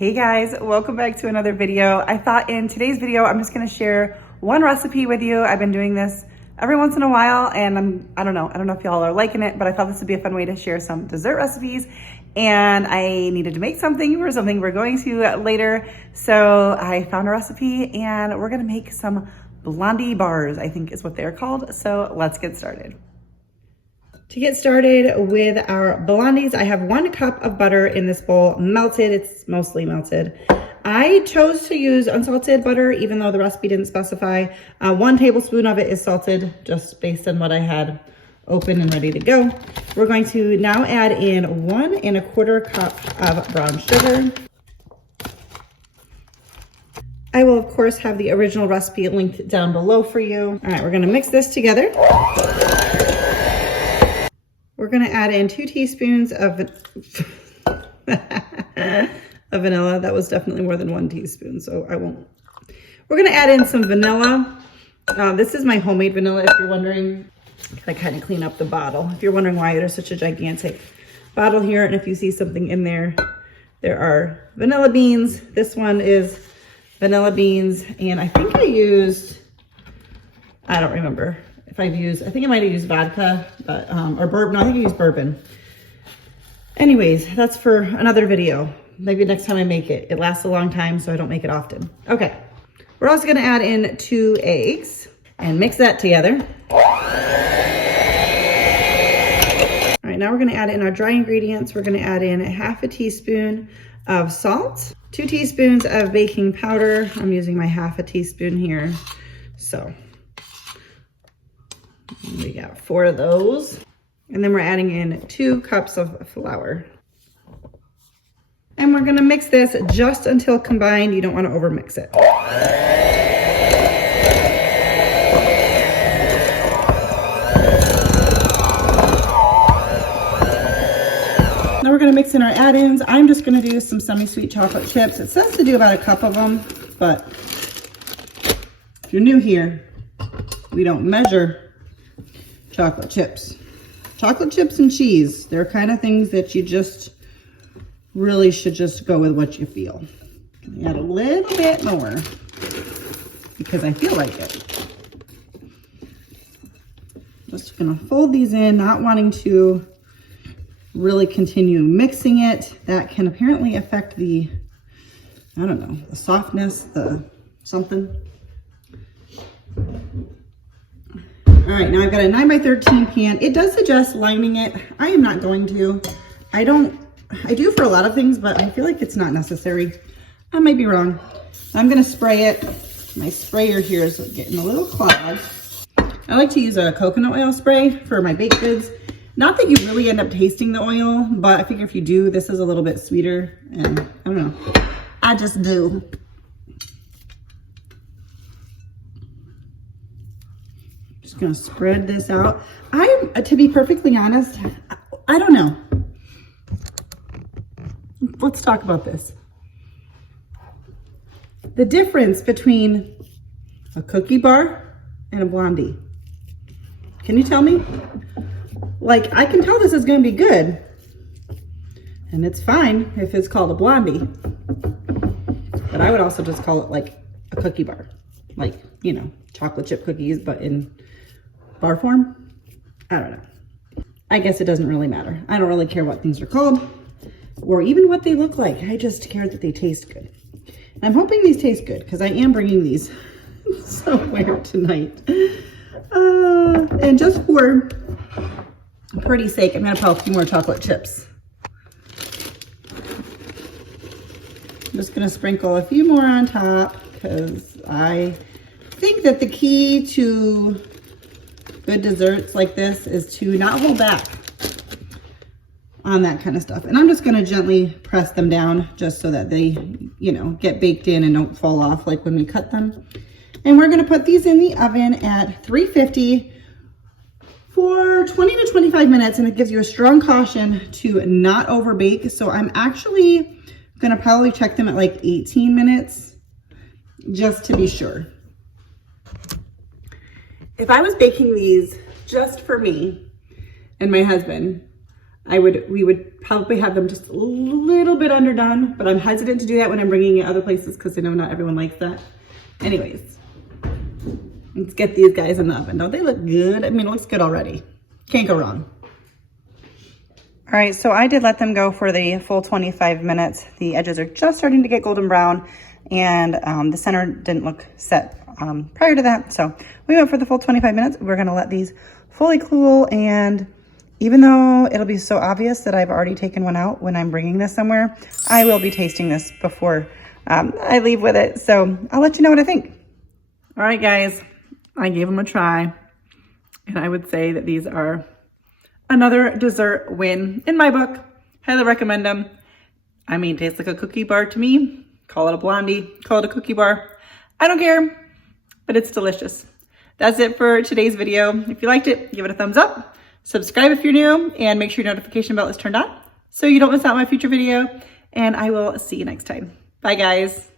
Hey guys, welcome back to another video. I thought in today's video, I'm just gonna share one recipe with you. I've been doing this every once in a while and I don't know if y'all are liking it, but I thought this would be a fun way to share some dessert recipes. And I needed to make something for something we're going to later. So I found a recipe and we're gonna make some blondie bars, I think is what they're called. So let's get started. To get started with our blondies, I have 1 cup of butter in this bowl, melted. It's mostly melted. I chose to use unsalted butter, even though the recipe didn't specify. 1 tablespoon of it is salted, just based on what I had open and ready to go. We're going to now add in 1 1/4 cup of brown sugar. I will, of course, have the original recipe linked down below for you. All right, we're gonna mix this together. We're gonna add in 2 teaspoons of vanilla. That was definitely more than 1 teaspoon, so I won't. We're gonna add in some vanilla. This is my homemade vanilla, if you're wondering. I kind of clean up the bottle. If you're wondering why there's such a gigantic bottle here, and if you see something in there, there are vanilla beans. This one is vanilla beans, and I think I used, I don't remember. If I've used, I think I might have used vodka, but, or bourbon. No, I think I used bourbon. Anyways, that's for another video. Maybe next time I make it. It lasts a long time, so I don't make it often. Okay, we're also gonna add in 2 eggs and mix that together. All right, now we're gonna add in our dry ingredients. We're gonna add in 1/2 teaspoon of salt, 2 teaspoons of baking powder. I'm using my 1/2 teaspoon here, so. We got 4 of those. And then we're adding in 2 cups of flour. And we're gonna mix this just until combined. You don't wanna overmix it. Now we're gonna mix in our add-ins. I'm just gonna do some semi-sweet chocolate chips. It says to do about 1 cup of them, but if you're new here, we don't measure chocolate chips. Chocolate chips and cheese, they're kind of things that you just really should just go with what you feel. I'm gonna add a little bit more because I feel like it. Just gonna fold these in, not wanting to really continue mixing it. That can apparently affect the, I don't know, the softness, the something. All right, now I've got a 9 by 13 pan. It does suggest lining it. I am not going to. I do for a lot of things, but I feel like it's not necessary. I might be wrong. I'm gonna spray it. My sprayer here is getting a little clogged. I like to use a coconut oil spray for my baked goods. Not that you really end up tasting the oil, but I figure if you do, this is a little bit sweeter, and I don't know. I just do. Just gonna spread this out. To be perfectly honest, I don't know. Let's talk about this. The difference between a cookie bar and a blondie. Can you tell me? Like, I can tell this is gonna be good, and it's fine if it's called a blondie, but I would also just call it like a cookie bar. Like, you know, chocolate chip cookies, but in bar form. I don't know. I guess it doesn't really matter. I don't really care what things are called or even what they look like. I just care that they taste good. And I'm hoping these taste good because I am bringing these somewhere tonight. And just for pretty's sake, I'm gonna put a few more chocolate chips. I'm just gonna sprinkle a few more on top because I think that the key to good desserts like this is to not hold back on that kind of stuff. And I'm just gonna gently press them down just so that they, you know, get baked in and don't fall off like when we cut them. And we're gonna put these in the oven at 350 for 20 to 25 minutes, and it gives you a strong caution to not over bake. So I'm actually gonna probably check them at like 18 minutes just to be sure. If I was baking these just for me and my husband, we would probably have them just a little bit underdone, but I'm hesitant to do that when I'm bringing it other places because I know not everyone likes that. Anyways, let's get these guys in the oven. Don't they look good? I mean, it looks good already. Can't go wrong. All right, so I did let them go for the full 25 minutes. The edges are just starting to get golden brown, and the center didn't look set prior to that. So we went for the full 25 minutes. We're gonna let these fully cool, and even though it'll be so obvious that I've already taken one out when I'm bringing this somewhere, I will be tasting this before I leave with it. So I'll let you know what I think. All right, guys, I gave them a try, and I would say that these are another dessert win in my book. Highly recommend them. I mean, tastes like a cookie bar to me. Call it a blondie, call it a cookie bar. I don't care, but it's delicious. That's it for today's video. If you liked it, give it a thumbs up. Subscribe if you're new, and make sure your notification bell is turned on so you don't miss out on my future video. And I will see you next time. Bye, guys.